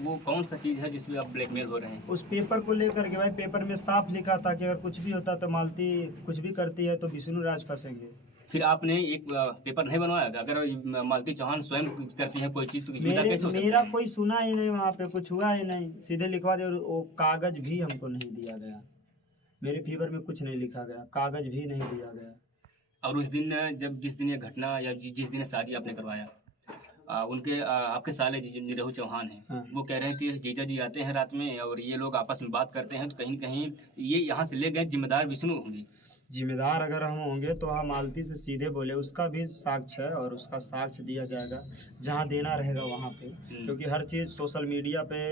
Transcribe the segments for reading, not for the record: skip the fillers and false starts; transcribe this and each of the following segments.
वो कौन सा चीज़ है जिसमें आप ब्लैकमेल हो रहे हैं? उस पेपर को लेकर के भाई, पेपर में साफ लिखा था कि अगर कुछ भी होता तो मालती कुछ भी करती है तो विष्णु राज फंसेंगे। फिर आपने एक पेपर नहीं बनवाया था? अगर मालती चौहान स्वयं करती है कोई चीज़ तो जिम्मेदार मेरे कैसे हो सकते मेरा हैं? कोई सुना ही नहीं, वहाँ पे कुछ हुआ ही नहीं, सीधे लिखवा दे। और वो कागज भी हमको नहीं दिया गया, मेरे फीवर में कुछ नहीं लिखा गया, कागज भी नहीं दिया गया। और उस दिन जब जिस दिन ये घटना या जिस दिन शादी आपने करवाया, उनके आपके साले जी जो निरहू चौहान हैं, हाँ। वो कह रहे हैं कि जीजा जी आते हैं रात में और ये लोग आपस में बात करते हैं तो कहीं न कहीं ये यहाँ से ले गए, जिम्मेदार विष्णु होंगी। जिम्मेदार अगर हम होंगे तो हम मालती से सीधे बोले, उसका भी साक्ष्य है और उसका साक्ष्य दिया जाएगा जहाँ देना रहेगा वहाँ पे। क्योंकि हर चीज़ सोशल मीडिया पे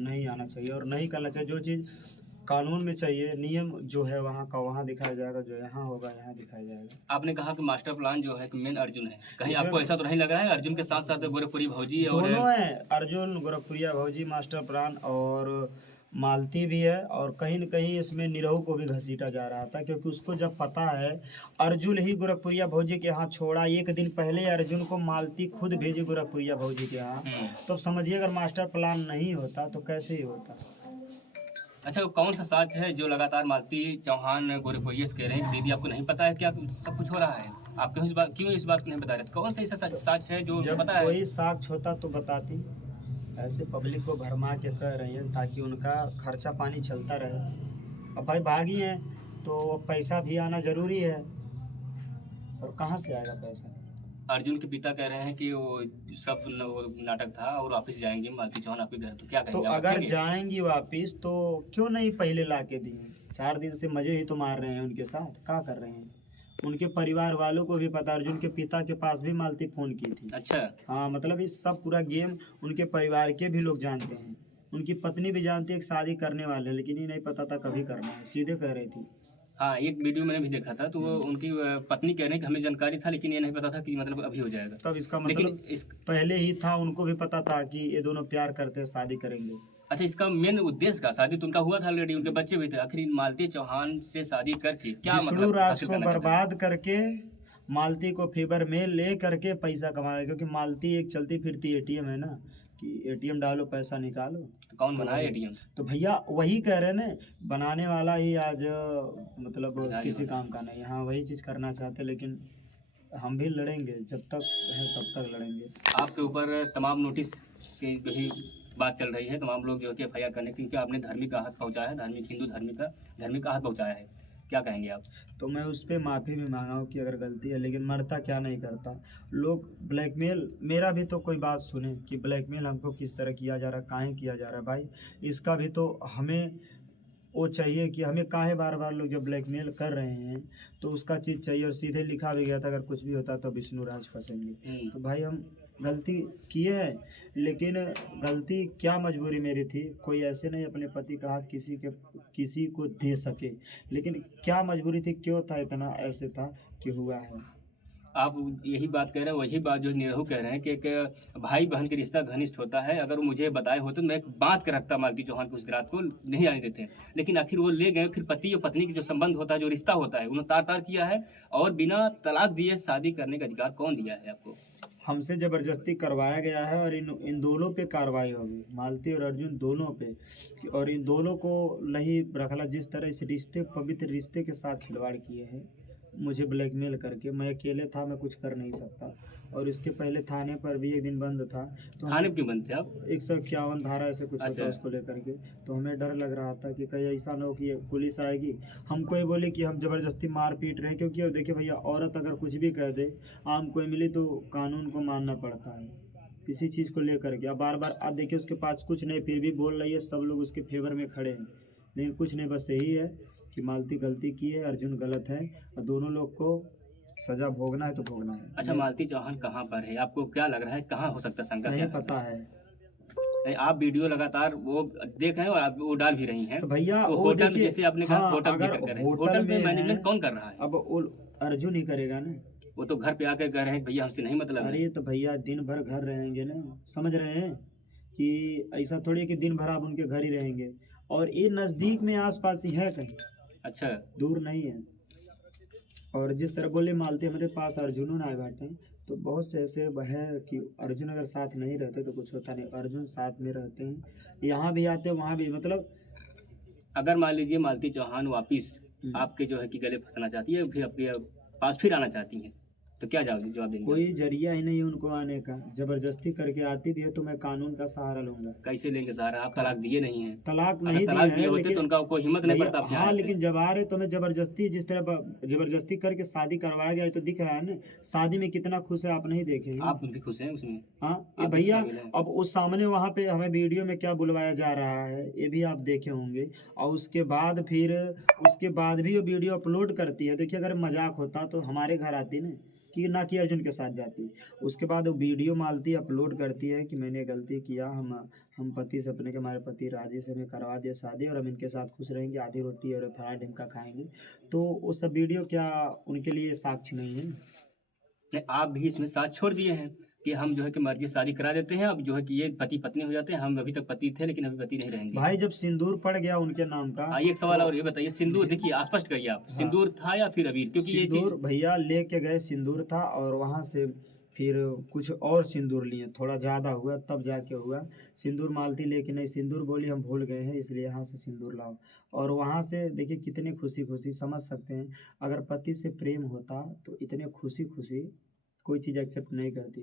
नहीं आना चाहिए और नहीं करना चाहिए। जो चीज़ कानून में चाहिए, नियम जो है वहाँ का वहाँ दिखाया जाएगा, जो यहाँ होगा यहाँ दिखाया जाएगा। आपने कहा कि मास्टर प्लान जो है कि मेन अर्जुन है, कहीं इसमें आपको ऐसा तो नहीं लग रहा है अर्जुन के साथ साथ गोरखपुरी भौजी और दोनों हैं, अर्जुन, गोरखपुरिया भौजी, मास्टर प्राण और मालती भी है। और कहीं न कहीं इसमें निरहू को भी घसीटा जा रहा था, क्योंकि उसको जब पता है अर्जुन ही गोरखपुरिया भौजी के यहाँ छोड़ा, एक दिन पहले अर्जुन को मालती खुद भेजी गोरखपुरिया भौजी के यहाँ, तो अब समझिए अगर मास्टर प्लान नहीं होता तो कैसे ही होता। अच्छा, वो कौन सा साक्ष्य है जो लगातार मालती चौहान गोरखपुरिया से कह रहे हैं कि दीदी आपको नहीं पता है क्या सब कुछ हो रहा है? आप क्यों इस बात को नहीं बता रहे थे? कौन सा ऐसा साक्ष्य है जो जब पता है? कोई साक्ष्य होता तो बताती, ऐसे पब्लिक को भरमा के कह रही हैं ताकि उनका खर्चा पानी चलता रहे। अब भाई भागी हैं तो पैसा भी आना जरूरी है, और कहाँ से आएगा पैसा। अर्जुन के पिता कह रहे हैं कि वो सब वो नाटक था और वापस जाएंगे मालती चौहान आपके घर, तो क्या तो कहेंगे? आप अगर रखेंगे? जाएंगी वापिस तो क्यों नहीं पहले ला के दी? 4 दिन से मजे ही तो मार रहे हैं उनके साथ, क्या कर रहे हैं? उनके परिवार वालों को भी पता, अर्जुन के पिता के पास भी मालती फोन की थी। अच्छा, हाँ, मतलब इस सब पूरा गेम उनके परिवार के भी लोग जानते हैं, उनकी पत्नी भी जानती है कि शादी करने वाले हैं, लेकिन ये नहीं पता था कभी करना है, सीधे कह रही थी। हाँ, एक वीडियो मैंने भी देखा था तो वो उनकी पत्नी कह रहे हैं कि हमें जानकारी था लेकिन ये नहीं पता था कि मतलब अभी हो जाएगा। तब इसका लेकिन मतलब इस पहले ही था, उनको भी पता था कि ये दोनों प्यार करते हैं, शादी करेंगे। अच्छा, इसका मेन उद्देश्य का, शादी तो उनका हुआ था ऑलरेडी, उनके बच्चे भी थे, आखिर मालती चौहान से शादी करके क्या विष्णु मतलब राज हासिल को करना चाहते हैं? बर्बाद करके मालती को फेवर में ले करके पैसा कमाएगा, क्योंकि मालती एक चलती फिरती एटीएम है ना, कि एटीएम डालो पैसा निकालो। तो कौन बनाया एटीएम? तो भैया वही कह रहे हैं ना, बनाने वाला ही आज मतलब भिखारी किसी बना। काम का नहीं। हाँ, वही चीज़ करना चाहते, लेकिन हम भी लड़ेंगे, जब तक है तब तक लड़ेंगे। आपके ऊपर तमाम नोटिस की भी बात चल रही है, तमाम लोग जो है कि एफ आई आर करने, क्योंकि आपने धार्मिक आहत पहुंचाया है, धार्मिक हिंदू धार्मिक आहत पहुंचाया है, क्या कहेंगे आप? तो मैं उस पर माफ़ी भी मांगा हूँ कि अगर गलती है, लेकिन मरता क्या नहीं करता। लोग ब्लैकमेल, मेरा भी तो कोई बात सुने कि ब्लैकमेल हमको किस तरह किया जा रहा है, काहे किया जा रहा है। भाई इसका भी तो हमें वो चाहिए कि हमें काहे बार बार लोग जब ब्लैकमेल कर रहे हैं तो उसका चीज़ चाहिए। और सीधे लिखा भी गया था अगर कुछ भी होता तो विष्णु राज फंसेंगे। तो भाई हम गलती किए हैं, लेकिन गलती क्या मजबूरी मेरी थी, कोई ऐसे नहीं अपने पति का हाथ किसी को दे सके, लेकिन क्या मजबूरी थी, क्यों था इतना ऐसे था कि हुआ है। आप यही बात कह रहे हैं, वही बात जो निरहू कह रहे हैं कि एक भाई बहन के रिश्ता घनिष्ठ होता है, अगर वो मुझे बताए होते तो मैं बांध के रखता मालती चौहान को, उस रात को नहीं आने देते, लेकिन आखिर वो ले गए। फिर पति और पत्नी की जो संबंध होता है, जो रिश्ता होता है, उन्होंने तार तार किया है और बिना तलाक दिए शादी करने का अधिकार कौन दिया है आपको? हमसे ज़बरदस्ती करवाया गया है और इन दोनों पे कार्रवाई होगी, मालती और अर्जुन दोनों पे। और इन दोनों को नहीं रखला, जिस तरह इस रिश्ते, पवित्र रिश्ते के साथ खिलवाड़ किए हैं, मुझे ब्लैकमेल करके। मैं अकेले था, मैं कुछ कर नहीं सकता। और इसके पहले थाने पर भी एक दिन बंद था, तो थाने में क्यों बंद थे आप? 151 धारा ऐसे कुछ होता अच्छा। है, उसको लेकर के तो हमें डर लग रहा था कि कहीं ऐसा ना हो कि ये पुलिस आएगी हमको ये बोले कि हम ज़बरदस्ती मार पीट रहे हैं। क्योंकि देखिए भैया, औरत अगर कुछ भी कह दे, आम कोई मिली तो कानून को मानना पड़ता है किसी चीज़ को लेकर के। अब बार बार आप देखिए, उसके पास कुछ नहीं फिर भी बोल रही है, सब लोग उसके फेवर में खड़े हैं, लेकिन कुछ नहीं, बस यही है कि मालती गलती की है, अर्जुन गलत है, और दोनों लोग को सजा भोगना है तो भोगना है। अच्छा, मालती चौहान कहाँ पर है? आपको क्या लग रहा है, कहाँ हो सकता है? शंका नहीं क्या है? पता है। नहीं, आप वीडियो लगातार वो देख रहे हैं और आप वो डाल भी रही हैं। तो भैया तो वो होटल में, देखिए, जैसे आपने कहा हाँ, होटल अगर जिक्र कर रहे हैं, होटल होटल में पे मैनेजमेंट है, कौन कर रहा है? अब वो अर्जुन ही करेगा ना। वो तो घर पे आकर कह रहे हैं भैया हमसे नहीं मतलब है। अरे तो भैया दिन भर घर रहेंगे ना, समझ रहे हैं कि ऐसा थोड़ी है कि दिन भर आप उनके घर ही रहेंगे। और ये नज़दीक में आसपास ही है, कहीं अच्छा, दूर नहीं है। और जिस तरह बोले मालती हमारे पास अर्जुनों ना आए बैठे, तो बहुत से ऐसे है कि अर्जुन अगर साथ नहीं रहते तो कुछ होता नहीं, अर्जुन साथ में रहते हैं, यहाँ भी आते हैं वहाँ भी, मतलब अगर मान लीजिए मालती चौहान वापिस आपके जो है कि गले फंसना चाहती है, फिर आपके पास फिर आना चाहती हैं, तो क्या जवाब देंगे? कोई जरिया ही नहीं है उनको आने का, जबरदस्ती करके आती भी है तो मैं कानून का सहारा लूंगा। कैसे लेंगे सहारा? आप तलाक दिए नहीं हैं। तलाक अगर नहीं तलाक दिए दिए हैं होते तो लेकिन उनका कोई हिम्मत नहीं भैया, पड़ता अपने हाँ आने लेकिन पे। जब आ रहे तो मैं जबरदस्ती, जिस तरह जबरदस्ती करके शादी करवाया गया है तो दिख रहा है ना, शादी में कितना खुश है आप नहीं देखे हैं? आप भी खुश हैं उसमें? हाँ ये आप भी भैया, शामिल हैं? अब उस सामने वहाँ पे हमें वीडियो में क्या बुलवाया जा रहा है ये भी आप देखे होंगे, और उसके बाद भी वो वीडियो अपलोड करती है। देखिए अगर मजाक होता तो हमारे घर आती ना, कि ना कि अर्जुन के साथ जाती। उसके बाद वो वीडियो मालती अपलोड करती है कि मैंने गलती किया, हम पति सपने के, हमारे पति राजी से हमें करवा दिया शादी और हम इनके साथ खुश रहेंगे, आधी रोटी और फ्राई ढंग खाएंगे। तो वो सब वीडियो क्या उनके लिए साक्ष्य नहीं है? नहीं, आप भी इसमें साथ छोड़ दिए हैं कि हम जो है कि मर्जी से शादी करा देते हैं, अब जो है कि ये पति पत्नी हो जाते हैं। हम अभी तक पति थे लेकिन अभी पति नहीं रहेंगे। भाई जब सिंदूर पड़ गया उनके नाम का, हाँ, एक सवाल तो और ये बताइए, सिंदूर देखिए स्पष्ट करिए आप, हाँ, सिंदूर था या फिर अबीर? क्योंकि ये सिंदूर चीज भैया लेके गए, सिंदूर था और वहाँ से फिर कुछ और सिंदूर लिए, थोड़ा ज़्यादा हुआ तब जाके हुआ। सिंदूर मालती लेके नहीं, सिंदूर बोली हम भूल गए हैं इसलिए यहाँ से सिंदूर लाओ, और वहाँ से देखिए कितने खुशी खुशी, समझ सकते हैं अगर पति से प्रेम होता तो इतने खुशी खुशी कोई चीज़ एक्सेप्ट नहीं करती।